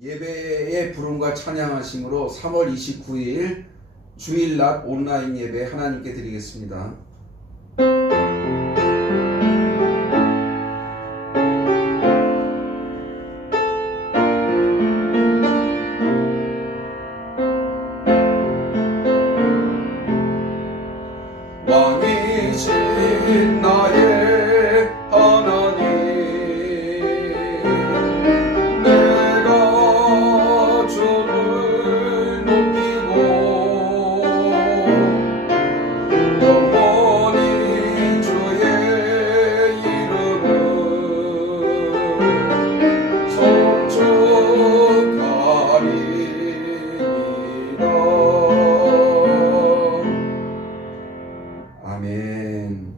예배의 부름과 찬양하심으로 3월 29일 주일낮 온라인 예배 하나님께 드리겠습니다. 왕이신 나의 하나님, 내가 주를 높이고 영원히 주의 이름을 송축하리이다. 아멘.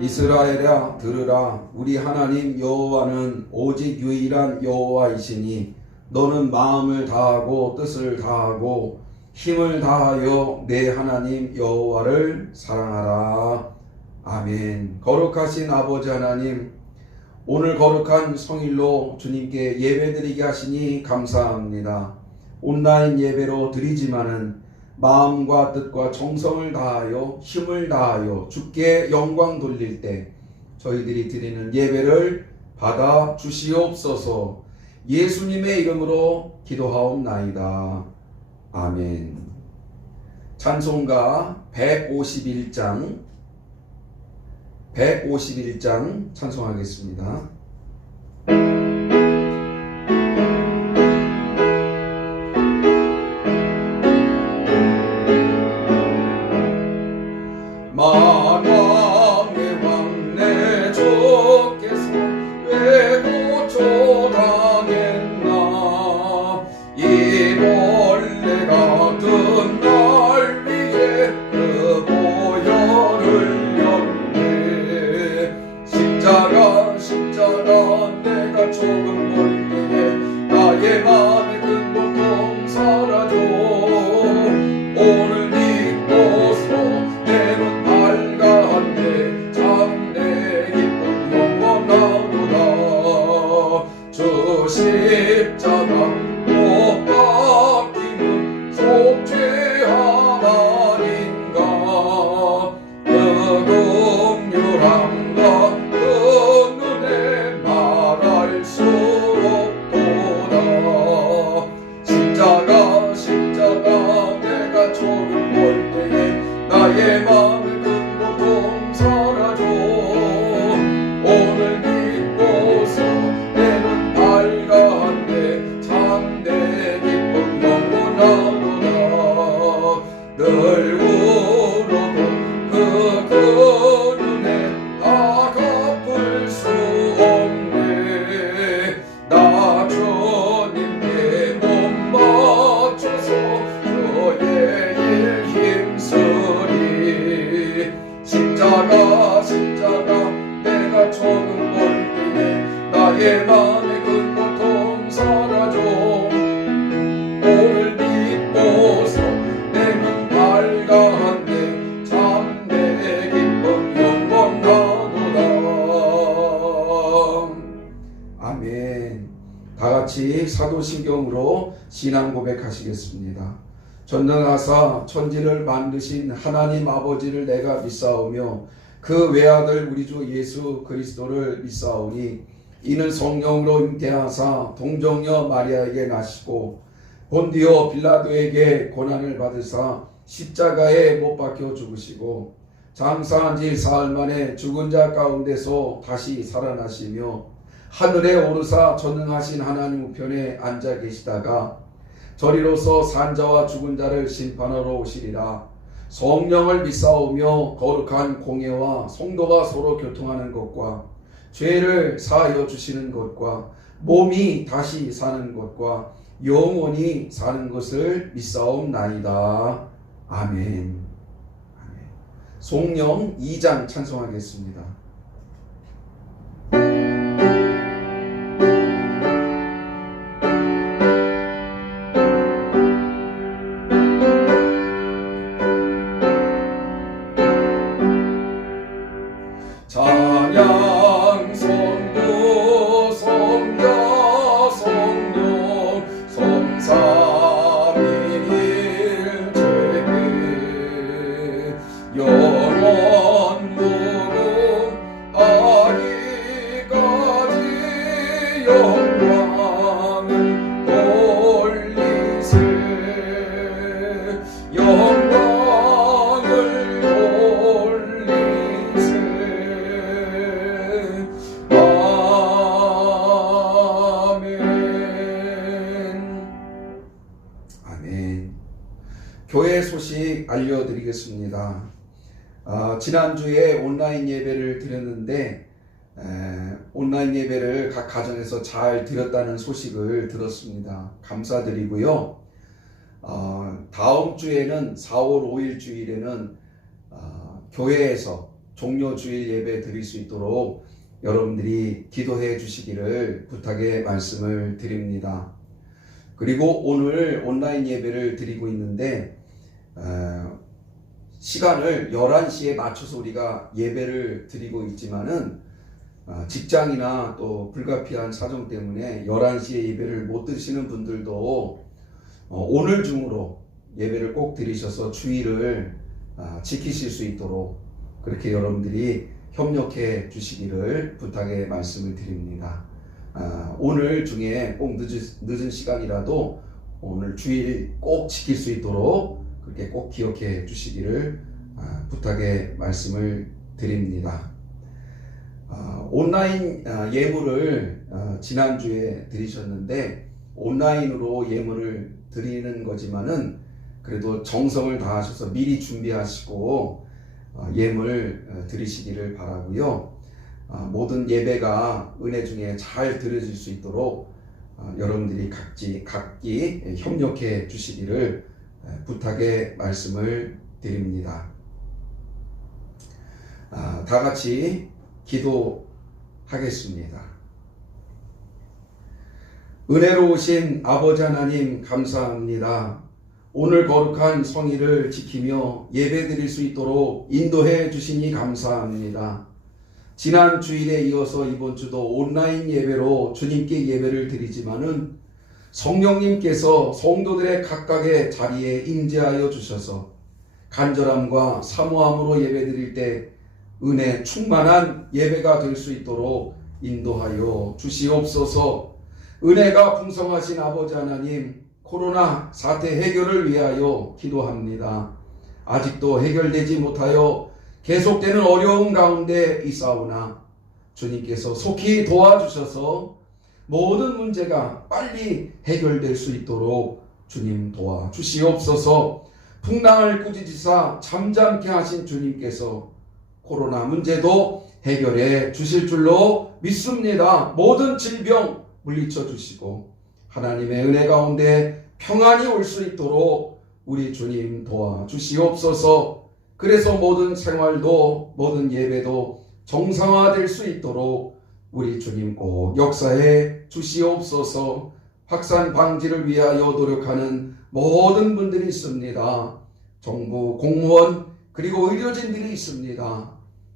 이스라엘아 들으라. 우리 하나님 여호와는 오직 유일한 여호와이시니 너는 마음을 다하고 뜻을 다하고 힘을 다하여 내 하나님 여호와를 사랑하라. 아멘. 거룩하신 아버지 하나님, 오늘 거룩한 성일로 주님께 예배드리게 하시니 감사합니다. 온라인 예배로 드리지만은 마음과 뜻과 정성을 다하여 힘을 다하여 주께 영광 돌릴 때 저희들이 드리는 예배를 받아 주시옵소서. 예수님의 이름으로 기도하옵나이다. 아멘. 찬송가 151장 찬송하겠습니다. 만왕의 왕 내 주께서 왜 고초당했나. 이 벌레 같은 날 위에 그 보혈을 흘렸네. 십자가 내가 조금 볼 때에 나의 마음의 큰 고통 사라져. 오늘 믿고서 내 눈 밝았네. 참내 기쁨 영원하도다. 주 십자가 못 박히는 속죄함 아닌가. 그 긍휼함과 그 눈에 말할 수 없도다. 십자가 내가 조금 볼 때에 나의 마음의 큰 고통 사라져. 오늘 믿고서 내 눈 밝았네. 참내 기쁨 영원하도다. 늘 울어도 그 눈에 다 갚을 수 없네. 나 주님께 못 맞춰서 저의 일 힘쓰리. 십자가 내가 조금 볼 때에 나의 마음의 큰 고통 사라져. 오늘 믿고서 내 눈 밝았네. 참내 기쁨 영원하도다. 아멘. 다같이 사도신경으로 신앙 고백하시겠습니다. 전능하사 천지를 만드신 하나님 아버지를 내가 믿사오며 그 외아들 우리 주 예수 그리스도를 믿사오니 이는 성령으로 잉태하사 동정녀 마리아에게 나시고 본디오 빌라도에게 고난을 받으사 십자가에 못 박혀 죽으시고 장사한 지 사흘 만에 죽은 자 가운데서 다시 살아나시며 하늘에 오르사 전능하신 하나님 우편에 앉아 계시다가 저리로서 산자와 죽은 자를 심판하러 오시리라. 성령을 믿사오며 거룩한 공예와 성도가 서로 교통하는 것과 죄를 사하여 주시는 것과 몸이 다시 사는 것과 영원히 사는 것을 믿사옵나이다. 아멘. 아멘. 송영 2장 찬송하겠습니다. 찬양 성부 성자 성령 성삼위일체계 영원 무궁 아기까지 영광을 돌리세 영광을 돌리세 아멘. 교회 소식 알려드리겠습니다. 지난주에 온라인 예배를 드렸는데 온라인 예배를 각 가정에서 잘 드렸다는 소식을 들었습니다. 감사드리고요. 다음 주에는 4월 5일 주일에는 교회에서 종료 주일 예배 드릴 수 있도록 여러분들이 기도해 주시기를 부탁의 말씀을 드립니다. 그리고 오늘 온라인 예배를 드리고 있는데 시간을 11시에 맞춰서 우리가 예배를 드리고 있지만은 직장이나 또 불가피한 사정 때문에 11시에 예배를 못 드시는 분들도 오늘 중으로 예배를 꼭 드리셔서 주일을 지키실 수 있도록 그렇게 여러분들이 협력해 주시기를 부탁의 말씀을 드립니다. 오늘 중에 꼭 늦은 시간이라도 오늘 주일 꼭 지킬 수 있도록 그렇게 꼭 기억해 주시기를 부탁의 말씀을 드립니다. 온라인 예물을 지난주에 드리셨는데 온라인으로 예물을 드리는 거지만은 그래도 정성을 다하셔서 미리 준비하시고 예물 드리시기를 바라고요. 모든 예배가 은혜 중에 잘 드려질 수 있도록 여러분들이 각기 협력해 주시기를 부탁의 말씀을 드립니다. 다 같이 기도하겠습니다. 은혜로우신 아버지 하나님 감사합니다. 오늘 거룩한 성일을 지키며 예배 드릴 수 있도록 인도해 주시니 감사합니다. 지난 주일에 이어서 이번 주도 온라인 예배로 주님께 예배를 드리지만은 성령님께서 성도들의 각각의 자리에 임재하여 주셔서 간절함과 사모함으로 예배 드릴 때 은혜 충만한 예배가 될 수 있도록 인도하여 주시옵소서. 은혜가 풍성하신 아버지 하나님, 코로나 사태 해결을 위하여 기도합니다. 아직도 해결되지 못하여 계속되는 어려움 가운데 있사오나 주님께서 속히 도와주셔서 모든 문제가 빨리 해결될 수 있도록 주님 도와주시옵소서. 풍랑을 꾸짖으사 잠잠케 하신 주님께서 코로나 문제도 해결해 주실 줄로 믿습니다. 모든 질병 물리쳐 주시고 하나님의 은혜 가운데 평안이 올 수 있도록 우리 주님 도와주시옵소서. 그래서 모든 생활도 모든 예배도 정상화될 수 있도록 우리 주님 꼭 역사해 주시옵소서. 확산 방지를 위하여 노력하는 모든 분들이 있습니다. 정부, 공무원, 그리고 의료진들이 있습니다.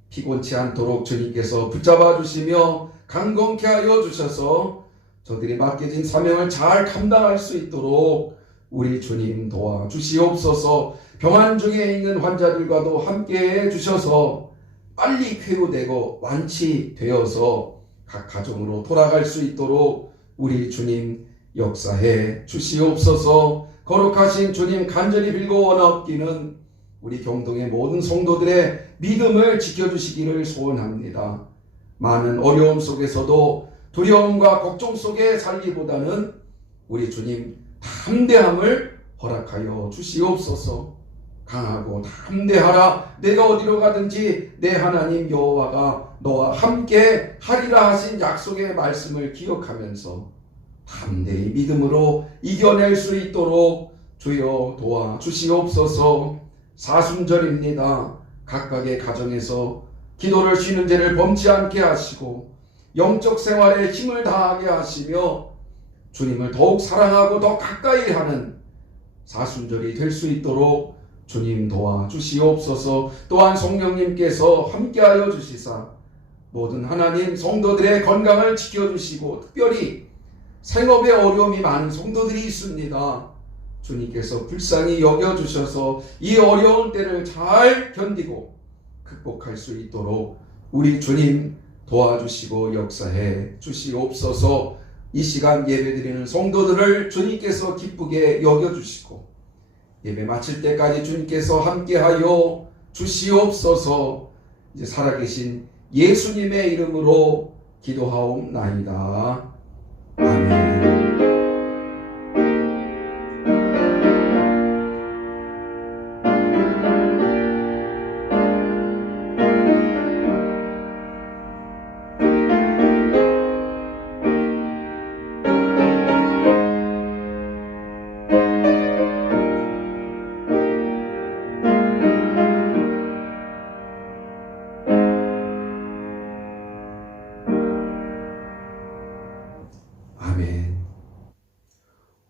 피곤치 않도록 주님께서 붙잡아 주시며 강건케 하여 주셔서 저들이 맡겨진 사명을 잘 감당할 수 있도록 우리 주님 도와주시옵소서. 병환 중에 있는 환자들과도 함께해 주셔서 빨리 쾌유되고 완치되어서 각 가정으로 돌아갈 수 있도록 우리 주님 역사해 주시옵소서. 거룩하신 주님 간절히 빌고 원하옵기는 우리 경동의 모든 성도들의 믿음을 지켜주시기를 소원합니다. 많은 어려움 속에서도 두려움과 걱정 속에 살기보다는 우리 주님 담대함을 허락하여 주시옵소서. 강하고 담대하라. 내가 어디로 가든지 내 하나님 여호와가 너와 함께 하리라 하신 약속의 말씀을 기억하면서 담대히 믿음으로 이겨낼 수 있도록 주여 도와주시옵소서. 사순절입니다. 각각의 가정에서 기도를 쉬는 죄를 범치 않게 하시고 영적 생활에 힘을 다하게 하시며 주님을 더욱 사랑하고 더 가까이 하는 사순절이 될 수 있도록 주님 도와주시옵소서. 또한 성령님께서 함께하여 주시사 모든 하나님 성도들의 건강을 지켜주시고 특별히 생업에 어려움이 많은 성도들이 있습니다. 주님께서 불쌍히 여겨주셔서 이 어려운 때를 잘 견디고 극복할 수 있도록 우리 주님 도와주시고 역사해 주시옵소서. 이 시간 예배드리는 성도들을 주님께서 기쁘게 여겨주시고 예배 마칠 때까지 주님께서 함께하여 주시옵소서. 이제 살아계신 예수님의 이름으로 기도하옵나이다. 아멘.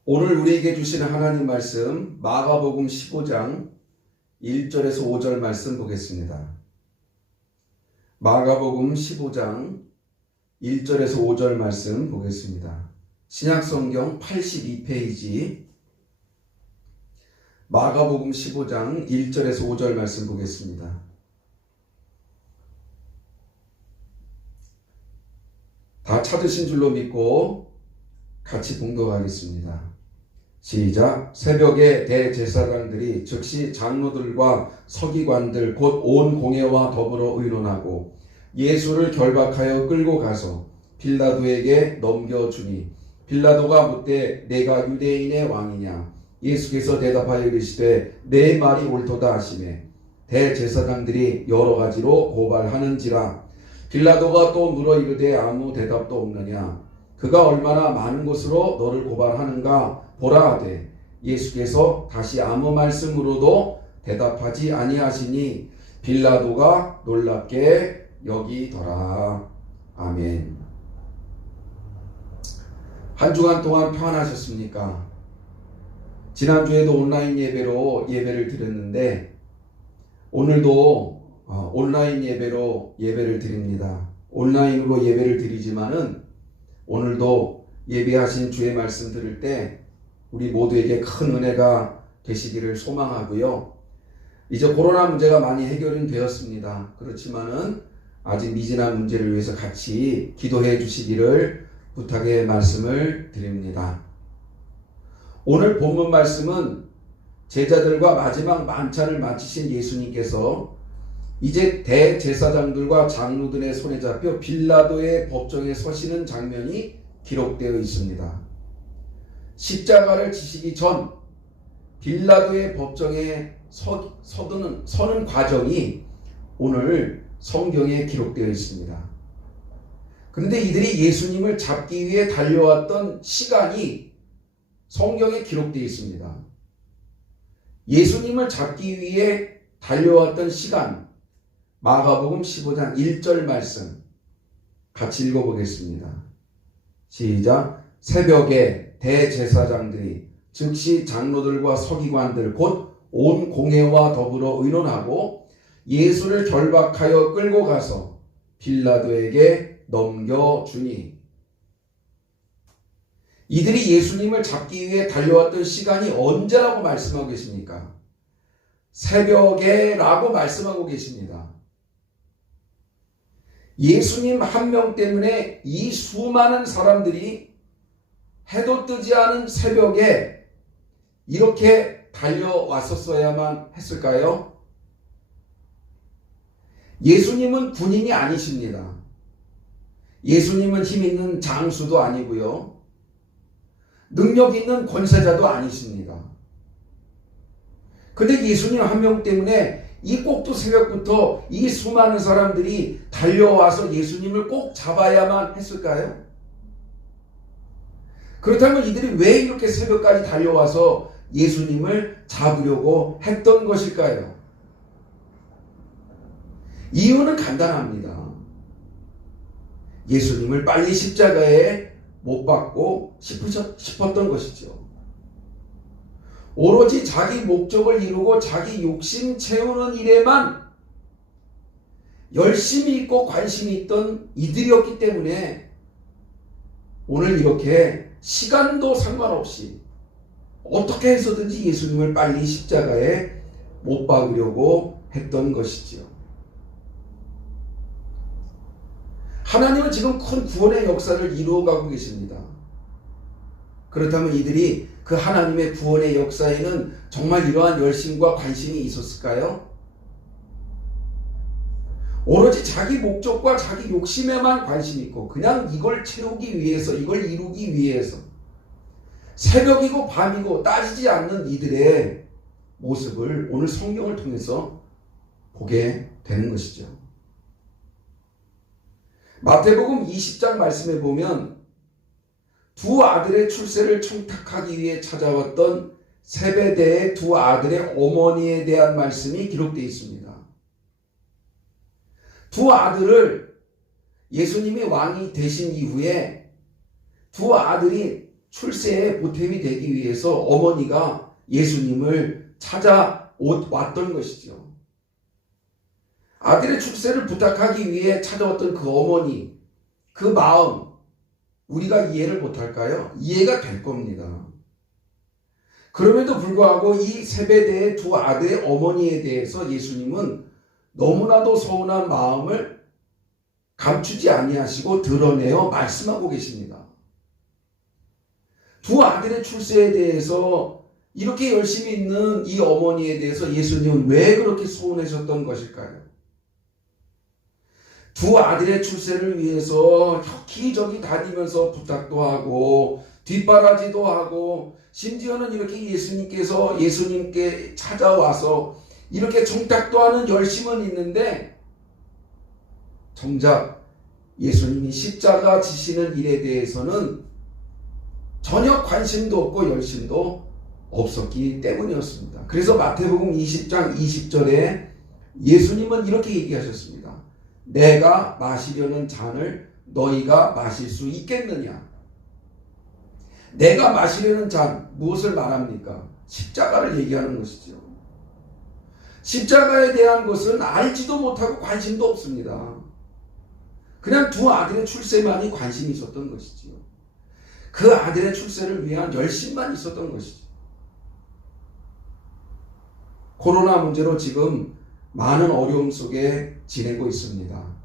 오늘 우리에게 주시는 하나님 말씀 마가복음 15장 1절에서 5절 말씀 보겠습니다. 마가복음 15장 1절에서 5절 말씀 보겠습니다. 신약성경 82페이지 마가복음 15장 1절에서 5절 말씀 보겠습니다. 다 찾으신 줄로 믿고 같이 봉독하겠습니다. 시작. 새벽에 대제사장들이 즉시 장로들과 서기관들 곧 온 공회와 더불어 의논하고 예수를 결박하여 끌고 가서 빌라도에게 넘겨주니 빌라도가 묻되 내가 유대인의 왕이냐. 예수께서 대답하여 이르시되 내 말이 옳도다 하시매 대제사장들이 여러 가지로 고발하는지라. 빌라도가 또 물어 이르되 아무 대답도 없느냐. 그가 얼마나 많은 것으로 너를 고발하는가 보라 하되 예수께서 다시 아무 말씀으로도 대답하지 아니하시니 빌라도가 놀랍게 여기더라. 아멘. 한 주간 동안 평안하셨습니까? 지난주에도 온라인 예배로 예배를 드렸는데 오늘도 온라인 예배로 예배를 드립니다. 온라인으로 예배를 드리지만은 오늘도 예배하신 주의 말씀 들을 때 우리 모두에게 큰 은혜가 되시기를 소망하고요. 이제 코로나 문제가 많이 해결은 되었습니다. 그렇지만은 아직 미진한 문제를 위해서 같이 기도해 주시기를 부탁의 말씀을 드립니다. 오늘 본문 말씀은 제자들과 마지막 만찬을 마치신 예수님께서 이제 대제사장들과 장로들의 손에 잡혀 빌라도의 법정에 서시는 장면이 기록되어 있습니다. 십자가를 지시기 전 빌라도의 법정에 서는 과정이 오늘 성경에 기록되어 있습니다. 그런데 이들이 예수님을 잡기 위해 달려왔던 시간이 성경에 기록되어 있습니다. 예수님을 잡기 위해 달려왔던 시간, 마가복음 15장 1절 말씀 같이 읽어보겠습니다. 시작. 새벽에 대제사장들이 즉시 장로들과 서기관들 곧 온 공회와 더불어 의논하고 예수를 결박하여 끌고 가서 빌라도에게 넘겨주니. 이들이 예수님을 잡기 위해 달려왔던 시간이 언제라고 말씀하고 계십니까? 새벽에 라고 말씀하고 계십니다. 예수님 한 명 때문에 이 수많은 사람들이 해도 뜨지 않은 새벽에 이렇게 달려왔었어야만 했을까요? 예수님은 군인이 아니십니다. 예수님은 힘 있는 장수도 아니고요. 능력 있는 권세자도 아니십니다. 근데 예수님 한 명 때문에 이 꼭두 새벽부터 이 수많은 사람들이 달려와서 예수님을 꼭 잡아야만 했을까요? 그렇다면 이들이 왜 이렇게 새벽까지 달려와서 예수님을 잡으려고 했던 것일까요? 이유는 간단합니다. 예수님을 빨리 십자가에 못 박고 싶었던 것이죠. 오로지 자기 목적을 이루고 자기 욕심 채우는 일에만 열심히 있고 관심이 있던 이들이었기 때문에 오늘 이렇게 시간도 상관없이 어떻게 해서든지 예수님을 빨리 십자가에 못 박으려고 했던 것이지요. 하나님은 지금 큰 구원의 역사를 이루어가고 계십니다. 그렇다면 이들이 그 하나님의 구원의 역사에는 정말 이러한 열심과 관심이 있었을까요? 오로지 자기 목적과 자기 욕심에만 관심이 있고 그냥 이걸 채우기 위해서, 이걸 이루기 위해서 새벽이고 밤이고 따지지 않는 이들의 모습을 오늘 성경을 통해서 보게 되는 것이죠. 마태복음 20장 말씀에 보면 두 아들의 출세를 청탁하기 위해 찾아왔던 세베대의 두 아들의 어머니에 대한 말씀이 기록되어 있습니다. 두 아들을 예수님이 왕이 되신 이후에 두 아들이 출세에 보탬이 되기 위해서 어머니가 예수님을 찾아왔던 것이죠. 아들의 출세를 부탁하기 위해 찾아왔던 그 어머니, 그 마음, 우리가 이해를 못할까요? 이해가 될 겁니다. 그럼에도 불구하고 이 세베대의 두 아들의 어머니에 대해서 예수님은 너무나도 서운한 마음을 감추지 아니하시고 드러내어 말씀하고 계십니다. 두 아들의 출세에 대해서 이렇게 열심히 있는 이 어머니에 대해서 예수님은 왜 그렇게 서운하셨던 것일까요? 두 아들의 출세를 위해서 여기저기 다니면서 부탁도 하고 뒷바라지도 하고 심지어는 이렇게 예수님께 찾아와서 이렇게 청탁도 하는 열심은 있는데 정작 예수님이 십자가 지시는 일에 대해서는 전혀 관심도 없고 열심도 없었기 때문이었습니다. 그래서 마태복음 20장 20절에 예수님은 이렇게 얘기하셨습니다. 내가 마시려는 잔을 너희가 마실 수 있겠느냐? 내가 마시려는 잔, 무엇을 말합니까? 십자가를 얘기하는 것이죠. 십자가에 대한 것은 알지도 못하고 관심도 없습니다. 그냥 두 아들의 출세만이 관심이 있었던 것이지요. 그 아들의 출세를 위한 열심만 있었던 것이죠. 코로나 문제로 지금 많은 어려움 속에 지내고 있습니다.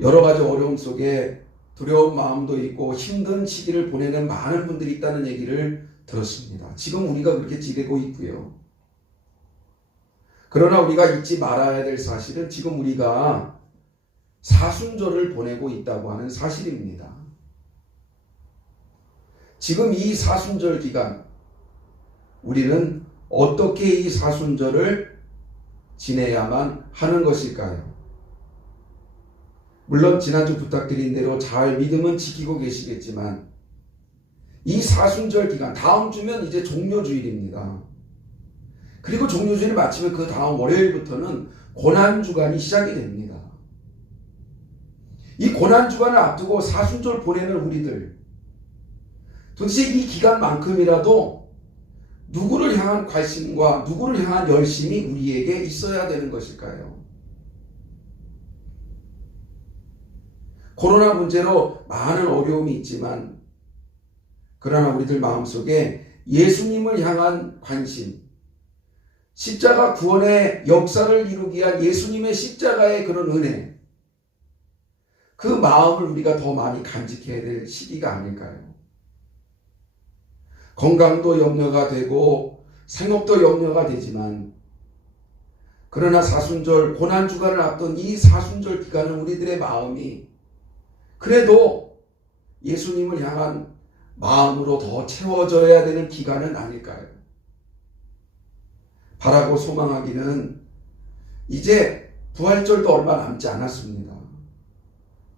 여러 가지 어려움 속에 두려운 마음도 있고 힘든 시기를 보내는 많은 분들이 있다는 얘기를 들었습니다. 지금 우리가 그렇게 지내고 있고요. 그러나 우리가 잊지 말아야 될 사실은 지금 우리가 사순절을 보내고 있다고 하는 사실입니다. 지금 이 사순절 기간 우리는 어떻게 이 사순절을 지내야만 하는 것일까요? 물론 지난주 부탁드린 대로 잘 믿음은 지키고 계시겠지만 이 사순절 기간, 다음 주면 이제 종료주일입니다. 그리고 종료주일을 마치면 그 다음 월요일부터는 고난주간이 시작이 됩니다. 이 고난주간을 앞두고 사순절 보내는 우리들, 도대체 이 기간만큼이라도 누구를 향한 관심과 누구를 향한 열심이 우리에게 있어야 되는 것일까요? 코로나 문제로 많은 어려움이 있지만 그러나 우리들 마음속에 예수님을 향한 관심, 십자가 구원의 역사를 이루기 위한 예수님의 십자가의 그런 은혜, 그 마음을 우리가 더 많이 간직해야 될 시기가 아닐까요? 건강도 염려가 되고 생업도 염려가 되지만 그러나 사순절 고난주간을 앞둔 이 사순절 기간은 우리들의 마음이 그래도 예수님을 향한 마음으로 더 채워져야 되는 기간은 아닐까요? 바라고 소망하기는 이제 부활절도 얼마 남지 않았습니다.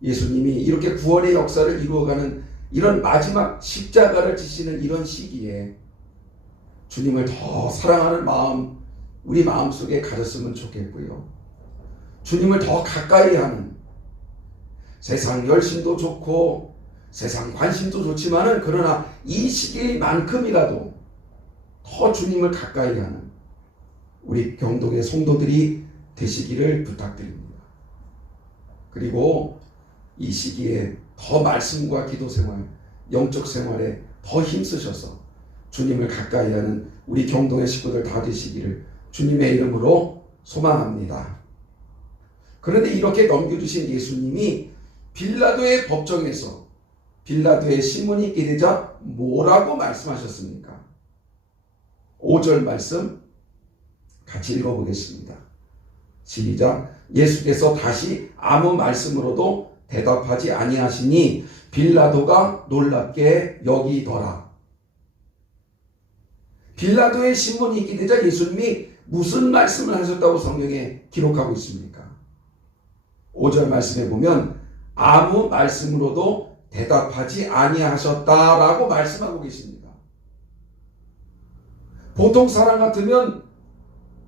예수님이 이렇게 구원의 역사를 이루어가는 이런 마지막 십자가를 지시는 이런 시기에 주님을 더 사랑하는 마음 우리 마음속에 가졌으면 좋겠고요. 주님을 더 가까이 하는, 세상 열심도 좋고 세상 관심도 좋지만은 그러나 이 시기만큼이라도 더 주님을 가까이 하는 우리 경동의 성도들이 되시기를 부탁드립니다. 그리고 이 시기에 더 말씀과 기도 생활, 영적 생활에 더 힘쓰셔서 주님을 가까이 하는 우리 경동의 식구들 다 되시기를 주님의 이름으로 소망합니다. 그런데 이렇게 넘겨주신 예수님이 빌라도의 법정에서 빌라도의 신문이 있게 되자 뭐라고 말씀하셨습니까? 5절 말씀 같이 읽어보겠습니다. 시작. 예수께서 다시 아무 말씀으로도 대답하지 아니하시니 빌라도가 놀랍게 여기더라. 빌라도의 신문이 있게 되자 예수님이 무슨 말씀을 하셨다고 성경에 기록하고 있습니까? 5절 말씀에 보면 아무 말씀으로도 대답하지 아니하셨다라고 말씀하고 계십니다. 보통 사람 같으면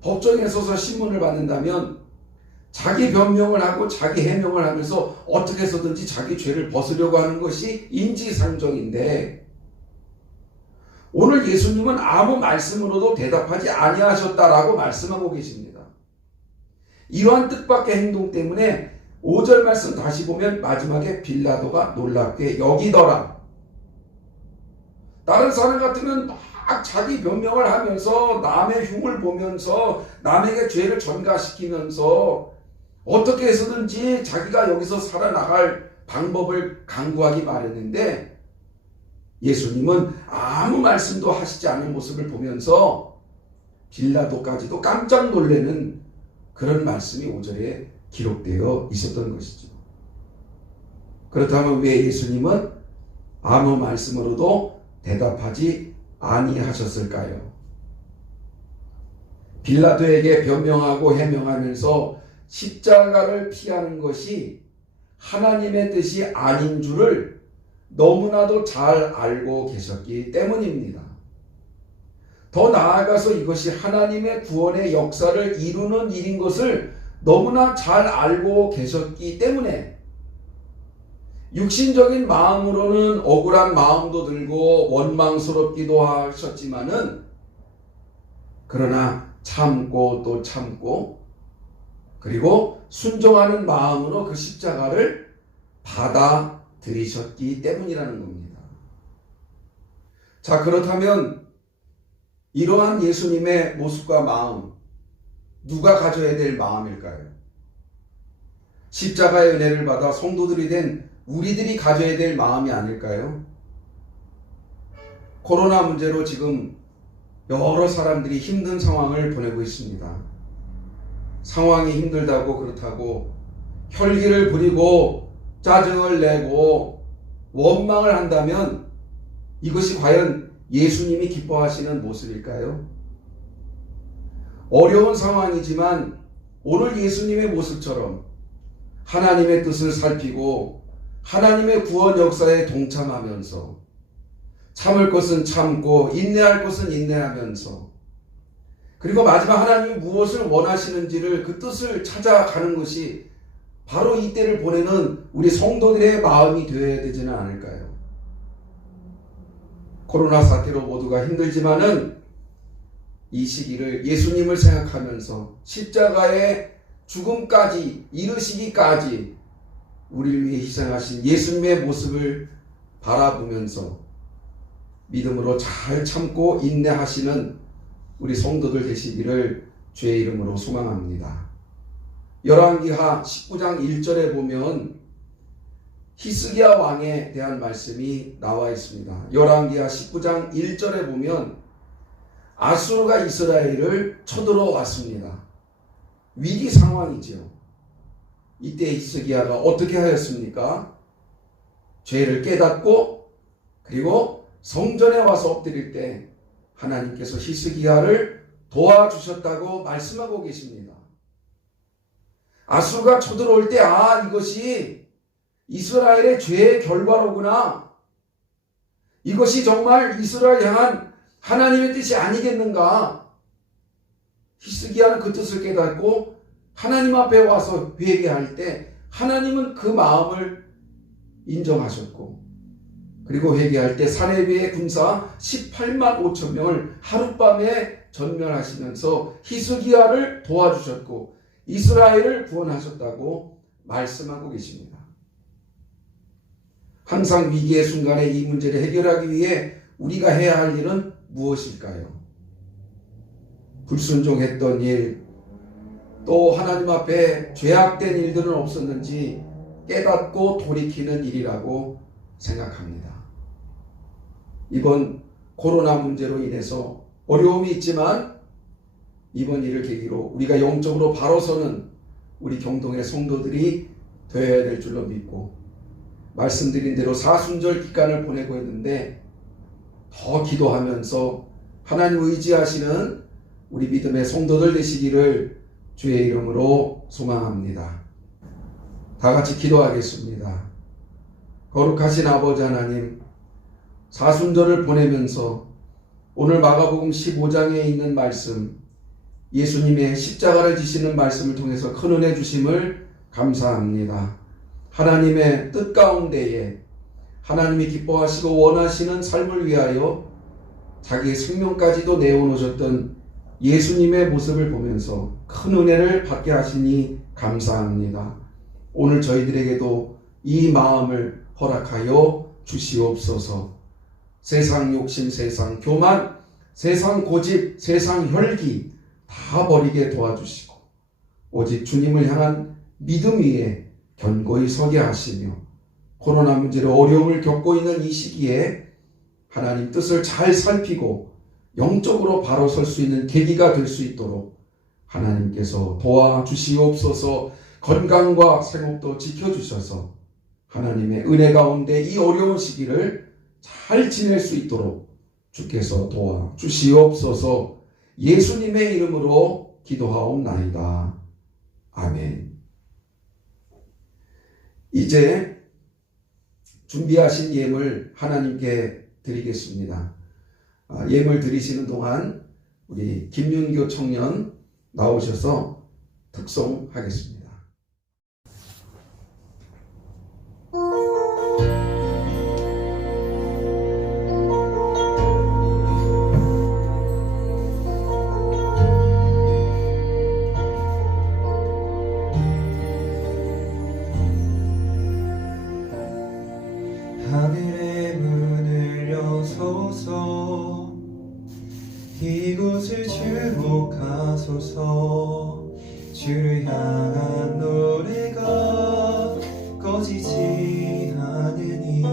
법정에 서서 신문을 받는다면 자기 변명을 하고 자기 해명을 하면서 어떻게 해서든지 자기 죄를 벗으려고 하는 것이 인지상정인데, 오늘 예수님은 아무 말씀으로도 대답하지 아니하셨다라고 말씀하고 계십니다. 이러한 뜻밖의 행동 때문에 5절 말씀 다시 보면 마지막에 빌라도가 놀랍게 여기더라. 다른 사람 같으면 막 자기 변명을 하면서 남의 흉을 보면서 남에게 죄를 전가시키면서 어떻게 해서든지 자기가 여기서 살아나갈 방법을 강구하기 마련인데, 예수님은 아무 말씀도 하시지 않은 모습을 보면서 빌라도까지도 깜짝 놀라는 그런 말씀이 5절에 기록되어 있었던 것이죠. 그렇다면 왜 예수님은 아무 말씀으로도 대답하지 아니하셨을까요? 빌라도에게 변명하고 해명하면서 십자가를 피하는 것이 하나님의 뜻이 아닌 줄을 너무나도 잘 알고 계셨기 때문입니다. 더 나아가서 이것이 하나님의 구원의 역사를 이루는 일인 것을 너무나 잘 알고 계셨기 때문에 육신적인 마음으로는 억울한 마음도 들고 원망스럽기도 하셨지만은, 그러나 참고 또 참고 그리고 순종하는 마음으로 그 십자가를 받아들이셨기 때문이라는 겁니다. 자, 그렇다면 이러한 예수님의 모습과 마음, 누가 가져야 될 마음일까요? 십자가의 은혜를 받아 성도들이 된 우리들이 가져야 될 마음이 아닐까요? 코로나 문제로 지금 여러 사람들이 힘든 상황을 보내고 있습니다. 상황이 힘들다고 그렇다고 혈기를 부리고 짜증을 내고 원망을 한다면 이것이 과연 예수님이 기뻐하시는 모습일까요? 어려운 상황이지만 오늘 예수님의 모습처럼 하나님의 뜻을 살피고 하나님의 구원 역사에 동참하면서 참을 것은 참고 인내할 것은 인내하면서, 그리고 마지막 하나님이 무엇을 원하시는지를 그 뜻을 찾아가는 것이 바로 이때를 보내는 우리 성도들의 마음이 되어야 되지는 않을까요? 코로나 사태로 모두가 힘들지만은 이 시기를 예수님을 생각하면서 십자가의 죽음까지 이르시기까지 우리를 위해 희생하신 예수님의 모습을 바라보면서 믿음으로 잘 참고 인내하시는 우리 성도들 되시기를 주의 이름으로 소망합니다. 열왕기하 19장 1절에 보면 히스기야 왕에 대한 말씀이 나와 있습니다. 열왕기하 19장 1절에 보면 아수르가 이스라엘을 쳐들어왔습니다. 위기 상황이죠. 이때 히스기야가 어떻게 하였습니까? 죄를 깨닫고 그리고 성전에 와서 엎드릴 때 하나님께서 히스기야를 도와주셨다고 말씀하고 계십니다. 아수르가 쳐들어올 때 이것이 이스라엘의 죄의 결과로구나. 이것이 정말 이스라엘 향한 하나님의 뜻이 아니겠는가. 히스기야는 그 뜻을 깨닫고 하나님 앞에 와서 회개할 때 하나님은 그 마음을 인정하셨고, 그리고 회개할 때 사내비의 군사 18만 5천 명을 하룻밤에 전멸하시면서 히스기야를 도와주셨고 이스라엘을 구원하셨다고 말씀하고 계십니다. 항상 위기의 순간에 이 문제를 해결하기 위해 우리가 해야 할 일은 무엇일까요? 불순종했던 일, 또 하나님 앞에 죄악된 일들은 없었는지 깨닫고 돌이키는 일이라고 생각합니다. 이번 코로나 문제로 인해서 어려움이 있지만 이번 일을 계기로 우리가 영적으로 바로 서는 우리 경동의 성도들이 되어야 될 줄로 믿고, 말씀드린 대로 사순절 기간을 보내고 있는데 더 기도하면서 하나님 의지하시는 우리 믿음의 성도들 되시기를 주의 이름으로 소망합니다. 다 같이 기도하겠습니다. 거룩하신 아버지 하나님, 사순절을 보내면서 오늘 마가복음 15장에 있는 말씀, 예수님의 십자가를 지시는 말씀을 통해서 큰 은혜 주심을 감사합니다. 하나님의 뜻 가운데에 하나님이 기뻐하시고 원하시는 삶을 위하여 자기의 생명까지도 내어놓으셨던 예수님의 모습을 보면서 큰 은혜를 받게 하시니 감사합니다. 오늘 저희들에게도 이 마음을 허락하여 주시옵소서. 세상 욕심, 세상 교만, 세상 고집, 세상 혈기 다 버리게 도와주시고 오직 주님을 향한 믿음 위에 견고히 서게 하시며, 코로나 문제로 어려움을 겪고 있는 이 시기에 하나님 뜻을 잘 살피고 영적으로 바로 설 수 있는 계기가 될 수 있도록 하나님께서 도와주시옵소서. 건강과 생업도 지켜주셔서 하나님의 은혜 가운데 이 어려운 시기를 잘 지낼 수 있도록 주께서 도와주시옵소서. 예수님의 이름으로 기도하옵나이다. 아멘. 이제 준비하신 예물 하나님께 드리겠습니다. 예물 드리시는 동안 우리 김윤교 청년 나오셔서 특송하겠습니다. 하늘의 문을 여소서, 이곳을 주목하소서. 주를 향한 노래가 꺼지지 않으니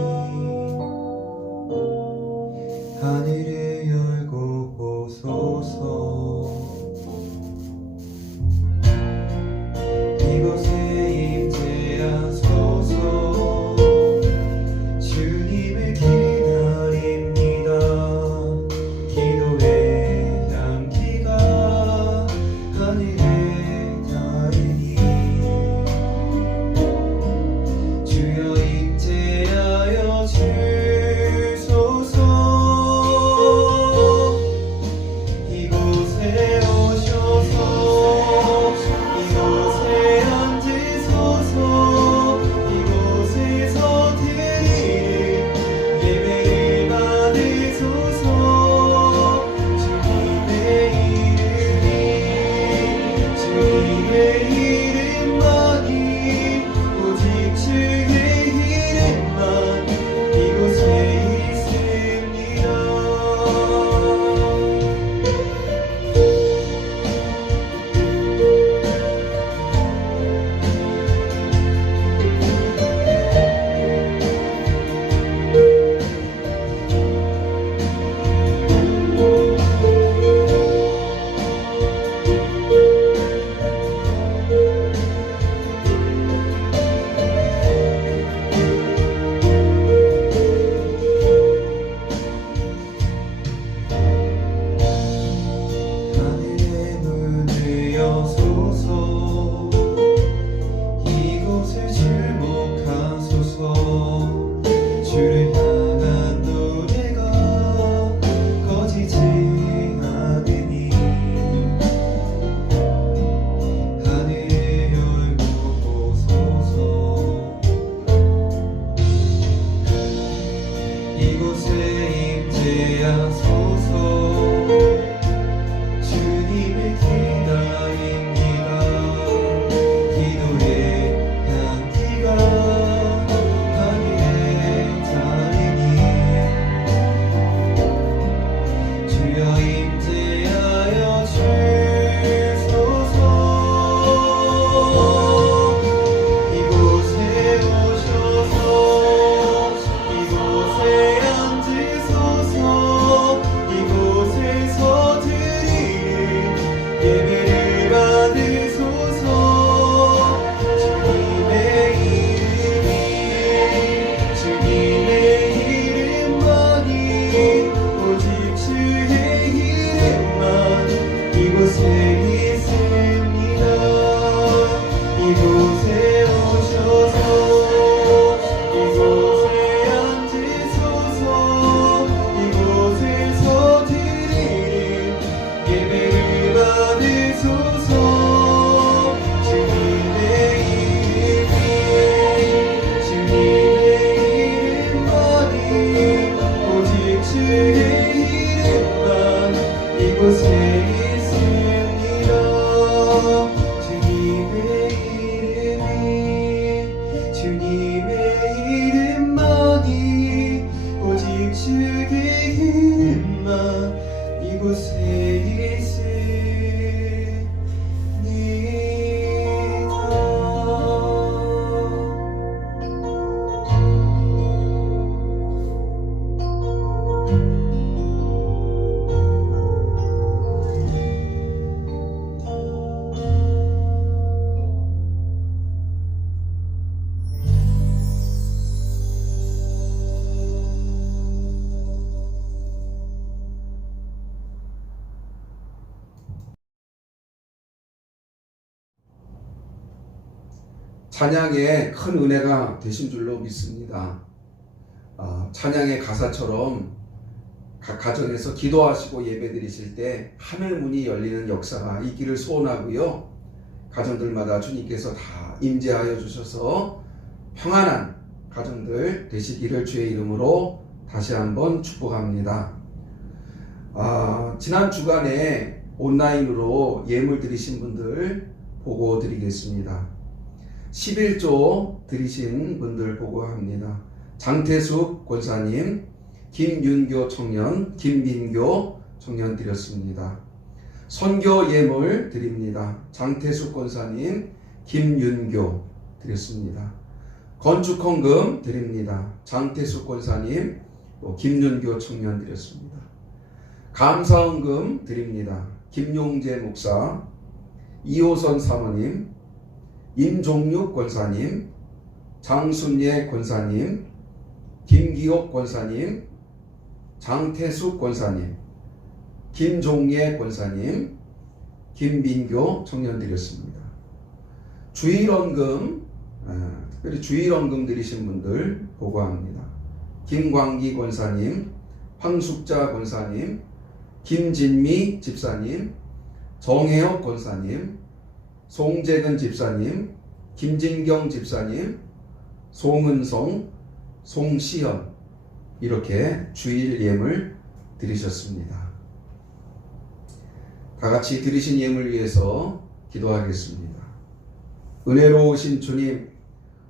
하늘을 열고 보소서. 이곳에 임재하소서. 주님을 기다립니다. 기도의 향기가 하늘에 닿으니 이곳에 임재하소서. 주님을 기다립니다. 기도의 향기가 하늘에 닿으니 주여 임재하여 주소서. 이곳에 오셔서 이곳에 앉으소서. 이곳에서 드리는 예배를 받으소서. 주님의 이름만이 오직 주의 이름만 이곳에 있습니다. 이곳에 오셔서 이곳에 앉으소서. 이곳에서 드리는 예배를 받으소서. 주님의 이름만이 오직 주의 이름만 이곳에 있습니다. 주님의 이름만이 오직 주의 이름만 이곳에 찬양에 큰 은혜가 되신 줄로 믿습니다. 찬양의 가사처럼 각 가정에서 기도하시고 예배드리실 때 하늘 문이 열리는 역사가 있기를 소원하고요. 가정들마다 주님께서 다 임재하여 주셔서 평안한 가정들 되시기를 주의 이름으로 다시 한번 축복합니다. 지난 주간에 온라인으로 예물 드리신 분들 보고 드리겠습니다. 11조 드리신 분들 보고합니다. 장태숙 권사님, 김윤교 청년, 김민교 청년 드렸습니다. 선교 예물 드립니다. 장태숙 권사님, 김윤교 드렸습니다. 건축 헌금 드립니다. 장태숙 권사님, 김윤교 청년 드렸습니다. 감사 헌금 드립니다. 김용재 목사, 이호선 사모님, 임종육 권사님, 장순예 권사님, 김기옥 권사님, 장태숙 권사님, 김종예 권사님, 김민교 청년 드렸습니다. 주일헌금, 특별히 주일헌금 드리신 분들 보고합니다. 김광기 권사님, 황숙자 권사님, 김진미 집사님, 정혜혁 권사님, 송재근 집사님, 김진경 집사님, 송은성, 송시현 이렇게 주일 예물 드리셨습니다. 다 같이 드리신 예물 위해서 기도하겠습니다. 은혜로우신 주님,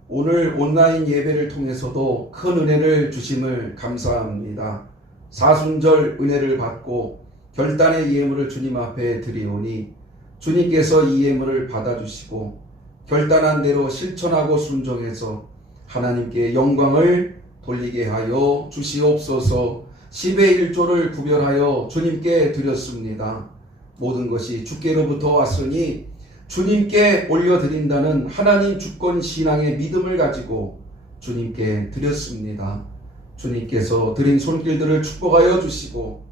오늘 온라인 예배를 통해서도 큰 은혜를 주심을 감사합니다. 사순절 은혜를 받고 결단의 예물을 주님 앞에 드리오니 주님께서 이 예물을 받아주시고 결단한 대로 실천하고 순종해서 하나님께 영광을 돌리게 하여 주시옵소서. 10의 1조를 구별하여 주님께 드렸습니다. 모든 것이 주께로부터 왔으니 주님께 올려드린다는 하나님 주권 신앙의 믿음을 가지고 주님께 드렸습니다. 주님께서 드린 손길들을 축복하여 주시고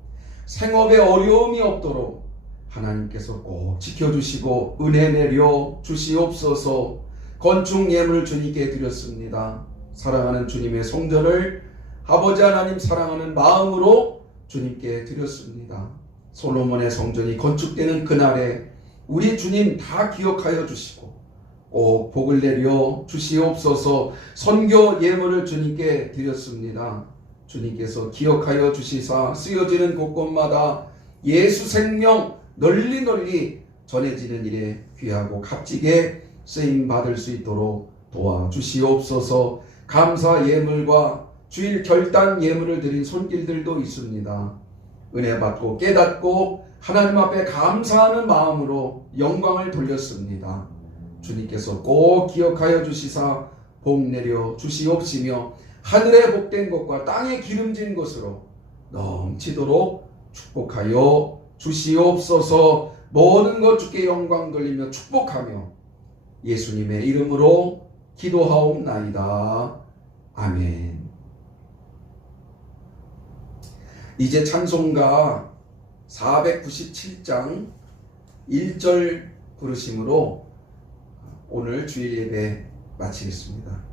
생업에 어려움이 없도록 하나님께서 꼭 지켜주시고 은혜 내려 주시옵소서. 건축 예물 주님께 드렸습니다. 사랑하는 주님의 성전을 아버지 하나님 사랑하는 마음으로 주님께 드렸습니다. 솔로몬의 성전이 건축되는 그날에 우리 주님 다 기억하여 주시고 꼭 복을 내려 주시옵소서. 선교 예물을 주님께 드렸습니다. 주님께서 기억하여 주시사 쓰여지는 곳곳마다 예수 생명 널리 널리 전해지는 일에 귀하고 값지게 쓰임 받을 수 있도록 도와주시옵소서. 감사 예물과 주일 결단 예물을 드린 손길들도 있습니다. 은혜 받고 깨닫고 하나님 앞에 감사하는 마음으로 영광을 돌렸습니다. 주님께서 꼭 기억하여 주시사 복 내려 주시옵시며 하늘의 복된 것과 땅의 기름진 것으로 넘치도록 축복하여 주시옵소서. 모든 것 주께 영광 돌리며 축복하며 예수님의 이름으로 기도하옵나이다. 아멘. 이제 찬송가 497장 1절 부르심으로 오늘 주일 예배 마치겠습니다.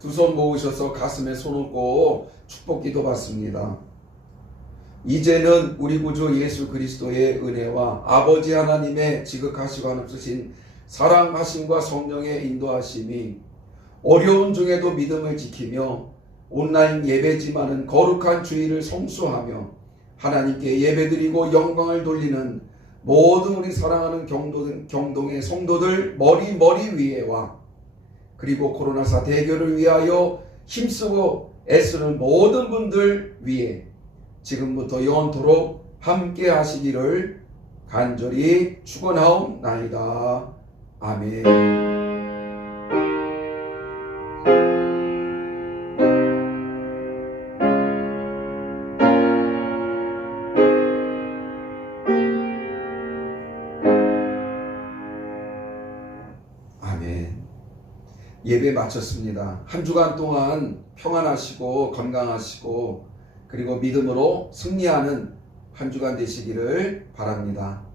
두 손 모으셔서 가슴에 손 얹고 축복 기도 받습니다. 이제는 우리 구주 예수 그리스도의 은혜와 아버지 하나님의 지극하시고 한없으신 사랑하심과 성령의 인도하심이 어려운 중에도 믿음을 지키며 온라인 예배지만은 거룩한 주일을 성수하며 하나님께 예배드리고 영광을 돌리는 모든 우리 사랑하는 경동의 성도들 머리 위에와 그리고 코로나4 대결을 위하여 힘쓰고 애쓰는 모든 분들 위에 지금부터 영원토록 함께 하시기를 간절히 축원하옵나이다. 아멘. 예배 마쳤습니다. 한 주간 동안 평안하시고 건강하시고 그리고 믿음으로 승리하는 한 주간 되시기를 바랍니다.